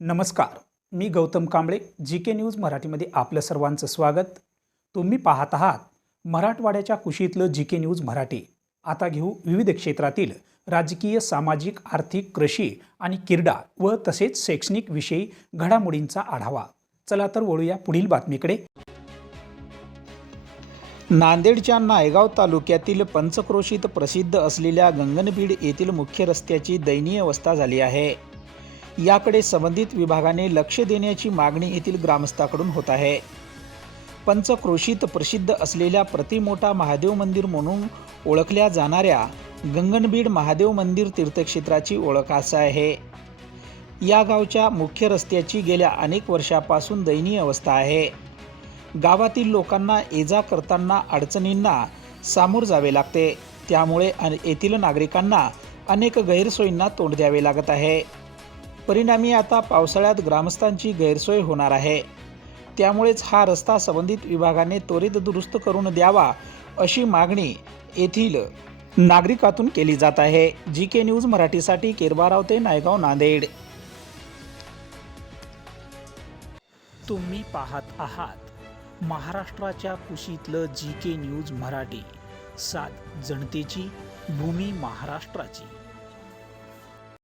नमस्कार मी Gautam Kamble G K news मराठीमध्ये आपलं सर्वांचं स्वागत. तुम्ही पाहत आहात मराठवाड्याच्या कुशीतलं जी के न्यूज मराठी. आता घेऊ विविध क्षेत्रातील राजकीय सामाजिक आर्थिक कृषी आणि क्रीडा व तसेच शैक्षणिक विषयी घडामोडींचा आढावा. चला तर वळूया पुढील बातमीकडे. नांदेडच्या नायगाव तालुक्यातील पंचक्रोशीत प्रसिद्ध असलेल्या गंगनबीड येथील मुख्य रस्त्याची दयनीय अवस्था झाली आहे. याकडे संबंधित विभागाने लक्ष देण्याची मागणी येथील ग्रामस्थाकडून होत आहे. पंचक्रोशीत प्रसिद्ध असलेल्या प्रतिमोठा महादेव मंदिर म्हणून ओळखल्या जाणाऱ्या गंगनबीड महादेव मंदिर तीर्थक्षेत्राची ओळख असं आहे. या गावच्या मुख्य रस्त्याची गेल्या अनेक वर्षापासून दयनीय अवस्था आहे. गावातील लोकांना ये जा करताना अडचणींना सामोर जावे लागते. त्यामुळे अन- येथील नागरिकांना अनेक गैरसोयींना तोंड द्यावे लागत आहे. परिणामी आता पावसाळ्यात ग्रामस्थांची गैरसोय होणार आहे. त्यामुळेच हा रस्ता संबंधित विभागाने त्वरित दुरुस्त करून द्यावा अशी मागणी येथील नागरिकातून केली जात आहे. जी के न्यूज मराठीसाठी केरबाराव ते नायगाव नांदेड. तुम्ही पाहत आहात महाराष्ट्राच्या कुशीतलं जी के न्यूज मराठी. सात जनतेची भूमी महाराष्ट्राची.